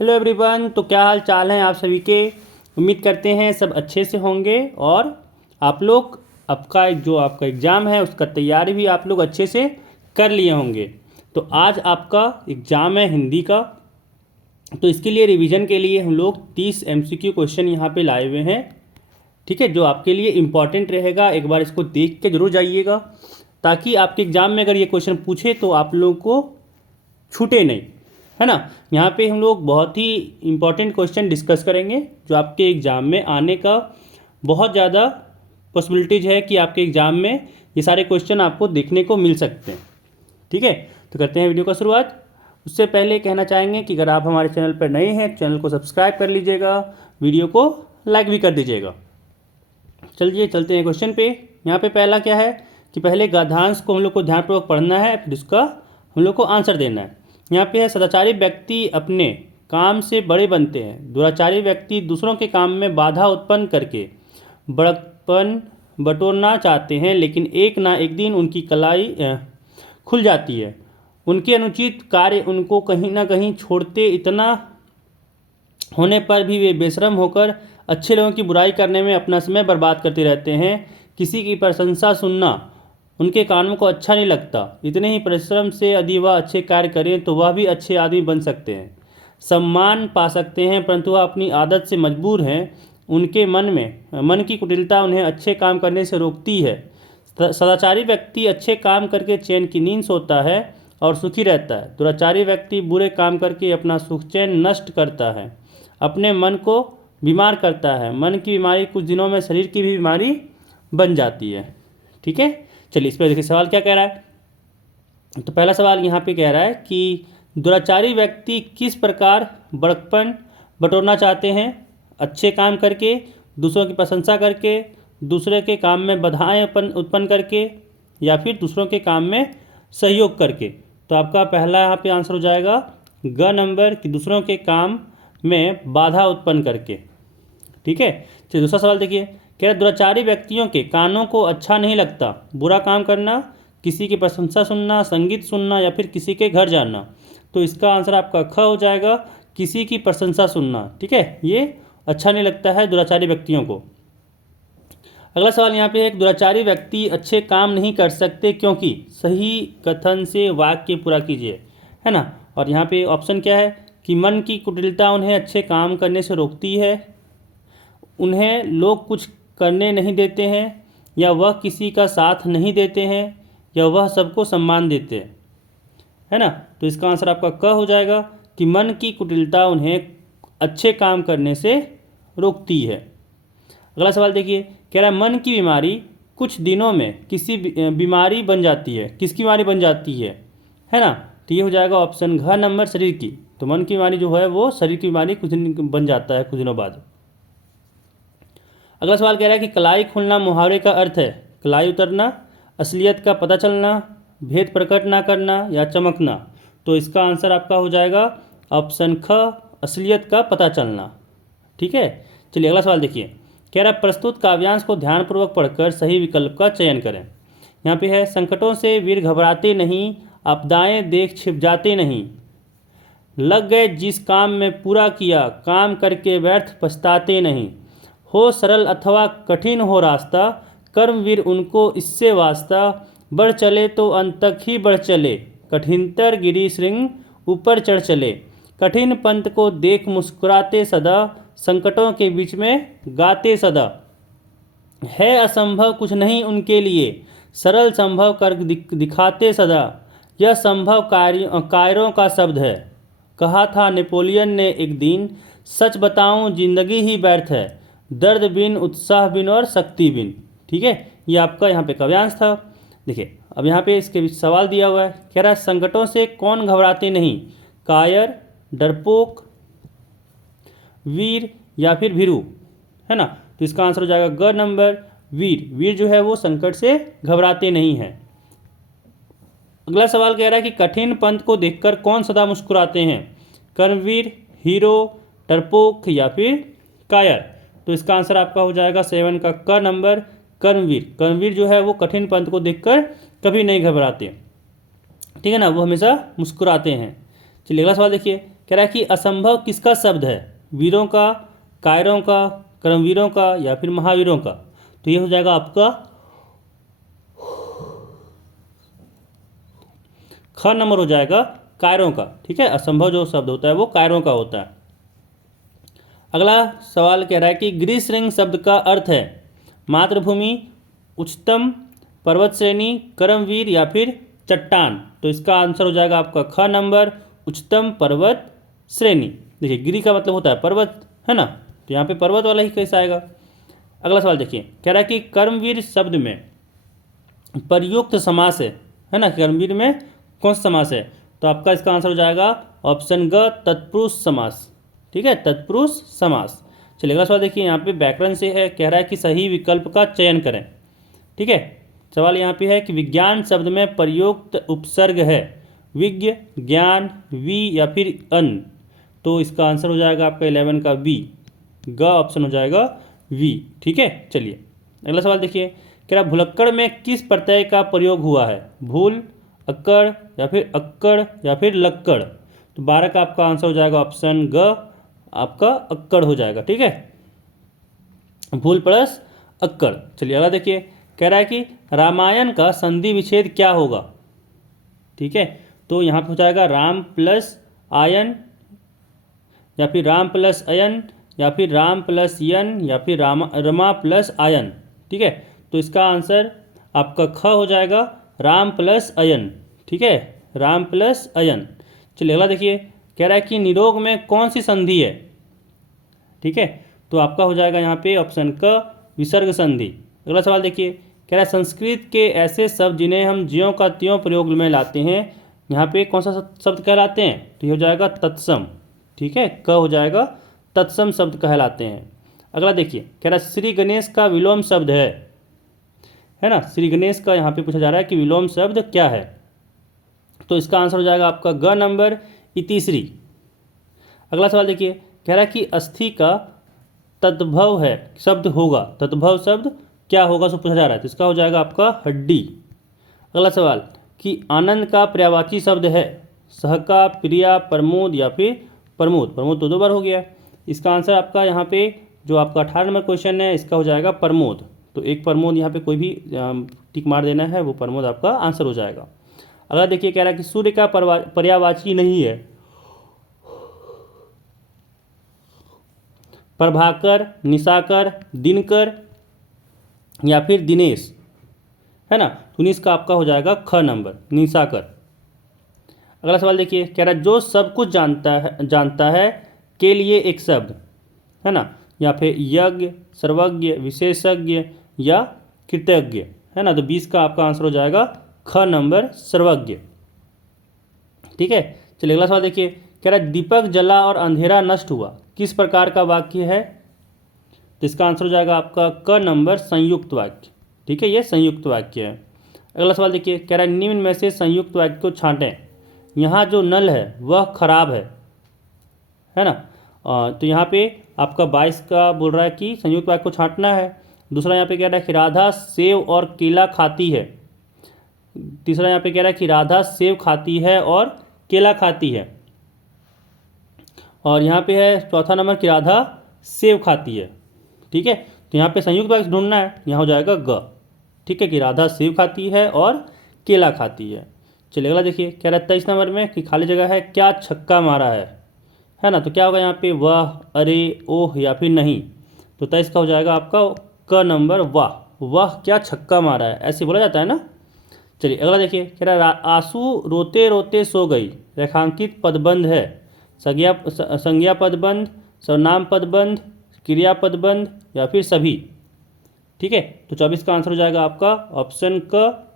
Hello everyone. तो क्या हाल चाल हैं आप सभी के। उम्मीद करते हैं सब अच्छे से होंगे और आप लोग आपका एग्ज़ाम है उसका तैयारी भी आप लोग अच्छे से कर लिए होंगे। तो आज आपका एग्ज़ाम है हिंदी का। तो इसके लिए रिवीजन के लिए हम लोग 30 MCQ क्वेश्चन यहाँ पे लाए हुए हैं। ठीक है, जो आपके लिए इम्पॉर्टेंट रहेगा। एक बार इसको देख के जरूर जाइएगा ताकि आपके एग्ज़ाम में अगर ये क्वेश्चन पूछे तो आप लोगों को छूटे नहीं, है ना। यहाँ पे हम लोग बहुत ही इम्पोर्टेंट क्वेश्चन डिस्कस करेंगे जो आपके एग्ज़ाम में आने का बहुत ज़्यादा पॉसिबिलिटीज है कि आपके एग्ज़ाम में ये सारे क्वेश्चन आपको देखने को मिल सकते हैं। ठीक है, तो करते हैं वीडियो का शुरुआत। उससे पहले कहना चाहेंगे कि अगर आप हमारे चैनल पर नए हैं चैनल को सब्सक्राइब कर लीजिएगा, वीडियो को लाइक भी कर दीजिएगा। चलिए चलते हैं क्वेश्चन पे। यहाँ पे पहला क्या है कि पहले गद्यांश को हम लोग को ध्यानपूर्वक पढ़ना है, फिर उसका हम लोग को आंसर देना है। यहाँ पे है सदाचारी व्यक्ति अपने काम से बड़े बनते हैं, दुराचारी व्यक्ति दूसरों के काम में बाधा उत्पन्न करके बड़कपन बटोरना चाहते हैं, लेकिन एक ना एक दिन उनकी कलाई खुल जाती है। उनके अनुचित कार्य उनको कहीं ना कहीं छोड़ते इतना होने पर भी वे बेशरम होकर अच्छे लोगों की बुराई करने में अपना समय बर्बाद करते रहते हैं। किसी की प्रशंसा सुनना उनके कानों को अच्छा नहीं लगता। इतने ही परिश्रम से यदि वह अच्छे कार्य करें तो वह भी अच्छे आदमी बन सकते हैं, सम्मान पा सकते हैं, परंतु वह अपनी आदत से मजबूर हैं। उनके मन की कुटिलता उन्हें अच्छे काम करने से रोकती है। सदाचारी व्यक्ति अच्छे काम करके चैन की नींद सोता है और सुखी रहता है। दुराचारी व्यक्ति बुरे काम करके अपना सुख चैन नष्ट करता है, अपने मन को बीमार करता है। मन की बीमारी कुछ दिनों में शरीर की भी बीमारी बन जाती है। ठीक है, चलिए इस पर देखिए सवाल क्या कह रहा है। तो पहला सवाल यहाँ पे कह रहा है कि दुराचारी व्यक्ति किस प्रकार बड़कपन बटोरना चाहते हैं, अच्छे काम करके, दूसरों की प्रशंसा करके, दूसरे के काम में बाधाएं उत्पन्न करके, या फिर दूसरों के काम में सहयोग करके। तो आपका पहला यहाँ पे आंसर हो जाएगा ग नंबर कि दूसरों के काम में बाधा उत्पन्न करके। ठीक है, चलिए दूसरा सवाल देखिए। कह रहा दुराचारी व्यक्तियों के कानों को अच्छा नहीं लगता बुरा काम करना, किसी की प्रशंसा सुनना, संगीत सुनना, या फिर किसी के घर जाना। तो इसका आंसर आपका ख हो जाएगा, किसी की प्रशंसा सुनना। ठीक है, ये अच्छा नहीं लगता है दुराचारी व्यक्तियों को। अगला सवाल यहाँ पे है, दुराचारी व्यक्ति अच्छे काम नहीं कर सकते क्योंकि। सही कथन से वाक्य पूरा कीजिए, है ना। और यहाँ पे ऑप्शन क्या है कि मन की कुटिलता उन्हें अच्छे काम करने से रोकती है, उन्हें लोग कुछ करने नहीं देते हैं, या वह किसी का साथ नहीं देते हैं, या वह सबको सम्मान देते हैं, है ना। तो इसका आंसर आपका क हो जाएगा कि मन की कुटिलता उन्हें अच्छे काम करने से रोकती है। अगला सवाल देखिए, कह रहा है मन की बीमारी कुछ दिनों में किसी बीमारी बन जाती है, किसकी बीमारी बन जाती है ना। तो ये हो जाएगा ऑप्शन घ नंबर शरीर की। तो मन की बीमारी जो है वो शरीर की बीमारी कुछ दिन बन जाता है कुछ दिनों बाद। अगला सवाल कह रहा है कि कलाई खुलना मुहावरे का अर्थ है कलाई उतरना, असलियत का पता चलना, भेद प्रकट ना करना, या चमकना। तो इसका आंसर आपका हो जाएगा ऑप्शन ख, असलियत का पता चलना। ठीक है, चलिए अगला सवाल देखिए। कह रहा है प्रस्तुत काव्यांश को ध्यानपूर्वक पढ़कर सही विकल्प का चयन करें। यहाँ पे है, संकटों से वीर घबराते नहीं, आपदाएं देख छिप जाते नहीं, लग गए जिस काम में पूरा किया, काम करके व्यर्थ पछताते नहीं। हो सरल अथवा कठिन हो रास्ता, कर्मवीर उनको इससे वास्ता, बढ़ चले तो अंत तक ही बढ़ चले, कठिनतर गिरी श्रृंग ऊपर चढ़ चले। कठिन पंथ को देख मुस्कुराते सदा, संकटों के बीच में गाते सदा। है असंभव कुछ नहीं उनके लिए, सरल संभव कर दिखाते सदा। यह संभव कायरों का शब्द है, कहा था नेपोलियन ने एक दिन। सच बताऊं जिंदगी ही व्यर्थ है, दर्द बिन उत्साह बिन और शक्ति बिन। ठीक है, ये आपका यहाँ पे काव्यांश था। देखिए अब यहाँ पे इसके सवाल दिया हुआ है, कह रहा है संकटों से कौन घबराते नहीं, कायर, डरपोक, वीर, या फिर भीरू, है ना। तो इसका आंसर हो जाएगा ग नंबर वीर। वीर जो है वो संकट से घबराते नहीं है। अगला सवाल कह रहा है कि कठिन पंथ को देखकर कौन सदा मुस्कुराते हैं, कर्मवीर, हीरो, डरपोक, या फिर कायर। तो इसका आंसर आपका हो जाएगा 7 का क नंबर कर्मवीर। कर्मवीर जो है वो कठिन पंथ को देखकर कभी नहीं घबराते, ठीक है ना, वो हमेशा मुस्कुराते हैं। चलिए अगला सवाल देखिए, कह रहा है कि असंभव किसका शब्द है, वीरों का, कायरों का, कर्मवीरों का या फिर महावीरों का। तो ये हो जाएगा आपका ख नंबर हो जाएगा कायरों का। ठीक है, असंभव जो शब्द होता है वो कायरों का होता है। अगला सवाल कह रहा है कि गृहशृंग शब्द का अर्थ है मातृभूमि, उच्चतम पर्वत श्रेणी, कर्मवीर या फिर चट्टान। तो इसका आंसर हो जाएगा आपका ख नंबर, उच्चतम पर्वत श्रेणी। देखिए गिरि का मतलब होता है पर्वत, है ना, तो यहाँ पे पर्वत वाला ही कैसे आएगा। अगला सवाल देखिए, कह रहा है कि कर्मवीर शब्द में प्रयुक्त समास है ना, कर्मवीर में कौन सा समास है, तो आपका इसका आंसर हो जाएगा ऑप्शन ग, तत्पुरुष समास। ठीक है, तत्पुरुष समास। चलिए अगला सवाल देखिए, यहाँ पे व्याकरण से है, कह रहा है कि सही विकल्प का चयन करें। ठीक है, सवाल यहाँ पे है कि विज्ञान शब्द में प्रयुक्त उपसर्ग है विज्ञ, ज्ञान, वी या फिर अन। तो इसका आंसर हो जाएगा आपका 11 का वी, ग ऑप्शन हो जाएगा वी। ठीक है, चलिए अगला सवाल देखिए, कह रहा भुलक्कड़ में किस प्रत्यय का प्रयोग हुआ है, भूल, अक्कड़ या फिर अक्कड़ या फिर लक्कड़। तो 12 का आपका आंसर हो जाएगा ऑप्शन ग, आपका अक्कड़ हो जाएगा। ठीक है, भूल प्लस अक्कड़। चलिए अगला देखिए, कह रहा है कि रामायण का संधि विच्छेद क्या होगा। ठीक है, तो यहाँ पे हो जाएगा राम प्लस आयन या फिर राम प्लस अयन या फिर राम प्लस यन या फिर रमा प्लस आयन। ठीक है, तो इसका आंसर आपका ख हो जाएगा राम प्लस अयन। ठीक है, राम प्लस अयन। चलिए अगला देखिए, कह रहा है कि निरोग में कौन सी संधि है। ठीक है, तो आपका हो जाएगा यहाँ पे ऑप्शन क, विसर्ग संधि। अगला सवाल देखिए, कह रहा है संस्कृत के ऐसे शब्द जिन्हें हम ज्यों का त्यों प्रयोग में लाते हैं, यहाँ पे कौन सा शब्द कहलाते हैं, तो ये हो जाएगा तत्सम। ठीक है, क हो जाएगा तत्सम शब्द कहलाते हैं। अगला देखिए, कह रहा है श्री गणेश का विलोम शब्द है ना, श्री गणेश का यहाँ पे पूछा जा रहा है कि विलोम शब्द क्या है। तो इसका आंसर हो जाएगा आपका ग नंबर, इतिश्री। अगला सवाल देखिए, कह रहा है कि अस्थि का तद्भव है शब्द होगा, तद्भव शब्द क्या होगा सो पूछा जा रहा है, तो इसका हो जाएगा आपका हड्डी। अगला सवाल कि आनंद का पर्यायवाची शब्द है सहका, प्रिया, प्रमोद या फिर प्रमोद। प्रमोद तो 2 बार हो गया। इसका आंसर आपका यहाँ पे जो आपका 18 नंबर क्वेश्चन है इसका हो जाएगा प्रमोद। तो एक प्रमोद यहाँ पे कोई भी टिक मार देना है, वो प्रमोद आपका आंसर हो जाएगा। अगला देखिए, कह रहा है कि सूर्य का पर्यायवाची नहीं है प्रभाकर, निशाकर, दिनकर या फिर दिनेश, है ना, तो इसका आपका हो जाएगा ख नंबर, निशाकर। अगला सवाल देखिए, कह रहा है जो सब कुछ जानता है के लिए एक शब्द, है ना, या फिर यज्ञ, सर्वज्ञ, विशेषज्ञ या कृतज्ञ, है ना, तो 20 का आपका आंसर हो जाएगा ख नंबर, सर्वज्ञ। ठीक है, चलिए अगला सवाल देखिए, कह रहा है दीपक जला और अंधेरा नष्ट हुआ, किस प्रकार का वाक्य है, तो इसका आंसर हो जाएगा आपका क नंबर, संयुक्त वाक्य। ठीक है, ये संयुक्त वाक्य है। अगला सवाल देखिए, कह रहा है निम्न में से संयुक्त वाक्य को छांटें, यहाँ जो नल है वह खराब है ना, तो यहाँ पे आपका 22 का बोल रहा है कि संयुक्त वाक्य को छांटना है। दूसरा यहाँ पे कह रहा है कि राधा सेव और केला खाती है। तीसरा यहाँ पे कह रहा है कि राधा सेव खाती है और केला खाती है। और यहाँ पे है चौथा नंबर कि राधा सेव खाती है। ठीक है, तो यहाँ पे संयुक्त वाक्य ढूंढना है, यहाँ हो जाएगा ग। ठीक है, कि राधा सेव खाती है और केला खाती है। चलिए अगला देखिए, कह रहा है 23 नंबर में कि खाली जगह है क्या छक्का मारा है ना, तो क्या होगा यहाँ पे वह, अरे, ओह या फिर नहीं। तो 23 का हो जाएगा आपका क नंबर, वाह, वह क्या छक्का मारा है, ऐसे बोला जाता है ना। चलिए अगला देखिए, कह रहा है आंसू रोते रोते सो गई, रेखांकित पदबंध है संज्ञा पदबंध, सर्वनाम पदबंध, क्रिया पदबंध या फिर सभी। ठीक है, तो 24 का आंसर हो जाएगा आपका ऑप्शन क,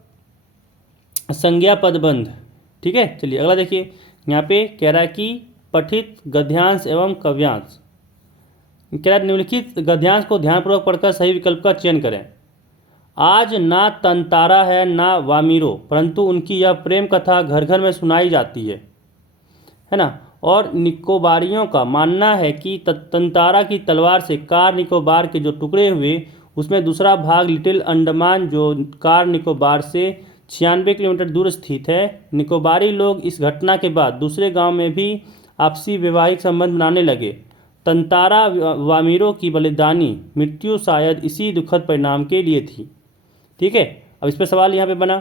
संज्ञा पदबंध। ठीक है, चलिए अगला देखिए, यहाँ पे कह रहा है कि पठित गद्यांश एवं काव्यांश, कह रहा है निम्नलिखित गद्यांश को ध्यानपूर्वक पढ़कर सही विकल्प का चयन करें। आज ना तंतारा है ना वामिरो, परंतु उनकी यह प्रेम कथा घर घर में सुनाई जाती है ना, और निकोबारियों का मानना है कि तंतारा की तलवार से कार निकोबार के जो टुकड़े हुए उसमें दूसरा भाग लिटिल अंडमान जो कार निकोबार से 96 किलोमीटर दूर स्थित है। निकोबारी लोग इस घटना के बाद दूसरे गांव में भी आपसी वैवाहिक संबंध बनाने लगे। तंतारा वामीरों की बलिदानी मृत्यु शायद इसी दुखद परिणाम के लिए थी। ठीक है, अब इस पर सवाल यहाँ पे बना।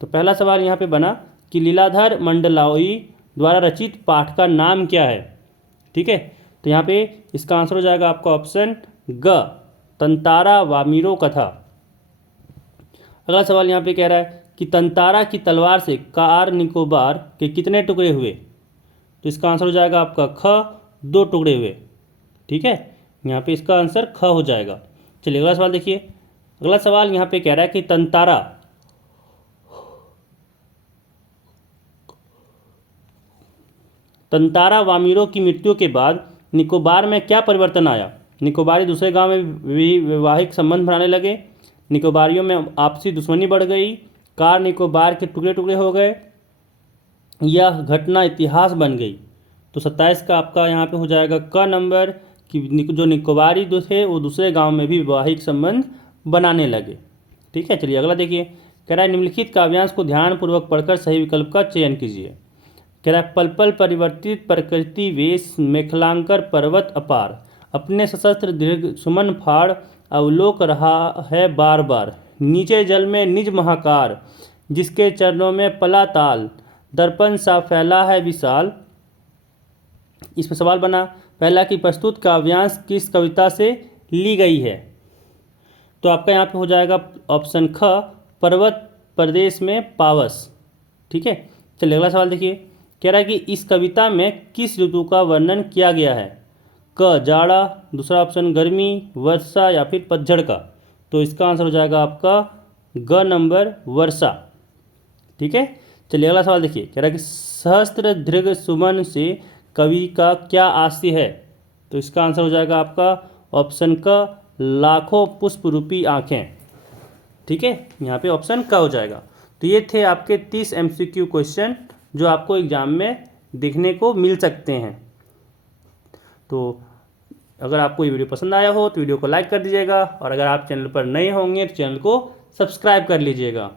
तो पहला सवाल यहाँ पे बना कि लीलाधर मंडलाई द्वारा रचित पाठ का नाम क्या है। ठीक है, तो यहाँ पे इसका आंसर हो जाएगा आपका ऑप्शन ग, तंतारा वामीरो कथा। अगला सवाल यहाँ पे कह रहा है कि तंतारा की तलवार से कार निकोबार के कितने टुकड़े हुए। तो इसका आंसर हो जाएगा आपका ख, 2 टुकड़े हुए। ठीक है, यहाँ पे इसका आंसर ख हो जाएगा। चलिए अगला सवाल देखिए। अगला सवाल यहाँ पे कह रहा है कि तंतारा वामीरों की मृत्यु के बाद निकोबार में क्या परिवर्तन आया। निकोबारी दूसरे गांव में भी वैवाहिक संबंध बनाने लगे। निकोबारियों में आपसी दुश्मनी बढ़ गई। कार निकोबार के टुकड़े टुकड़े हो गए। यह घटना इतिहास बन गई। तो 27 का आपका यहाँ पे हो जाएगा क नंबर कि जो निकोबारी थे वो दूसरे गांव में भी वैवाहिक संबंध बनाने लगे। ठीक है, चलिए अगला देखिए। कह रहा है निम्नलिखित काव्यांश को ध्यानपूर्वक पढ़कर सही विकल्प का चयन कीजिए। कह रहा है पल पल परिवर्तित प्रकृति वेश मेखलांकर पर्वत अपार, अपने सशस्त्र दीर्घ सुमन फाड़ अवलोक रहा है बार बार, नीचे जल में निज महाकार, जिसके चरणों में पला ताल, दर्पण सा फैला है विशाल। इसमें सवाल बना पहला कि प्रस्तुत काव्यांश किस कविता से ली गई है। तो आपका यहाँ पे हो जाएगा ऑप्शन ख, पर्वत प्रदेश में पावस। ठीक है, चलिए अगला सवाल देखिए। कह रहा है कि इस कविता में किस ऋतु का वर्णन किया गया है। क, जाड़ा, दूसरा ऑप्शन गर्मी, वर्षा या फिर पतझड़ का। तो इसका आंसर हो जाएगा आपका ग नंबर, वर्षा। ठीक है, चलिए अगला सवाल देखिए। कह रहा है कि सहस्त्र दीर्घ सुमन से कवि का क्या आशय है। तो इसका आंसर हो जाएगा आपका ऑप्शन क, लाखों पुष्प रूपी आंखें। ठीक है, यहाँ पे ऑप्शन क हो जाएगा। तो ये थे आपके 30 MCQ क्वेश्चन जो आपको एग्जाम में देखने को मिल सकते हैं। तो अगर आपको ये वीडियो पसंद आया हो तो वीडियो को लाइक कर दीजिएगा, और अगर आप चैनल पर नए होंगे तो चैनल को सब्सक्राइब कर लीजिएगा।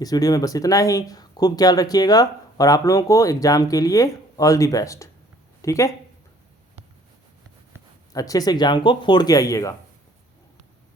इस वीडियो में बस इतना ही। खूब ख्याल रखिएगा और आप लोगों को एग्ज़ाम के लिए ऑल दी बेस्ट। ठीक है, अच्छे से एग्ज़ाम को फोड़ के आइएगा।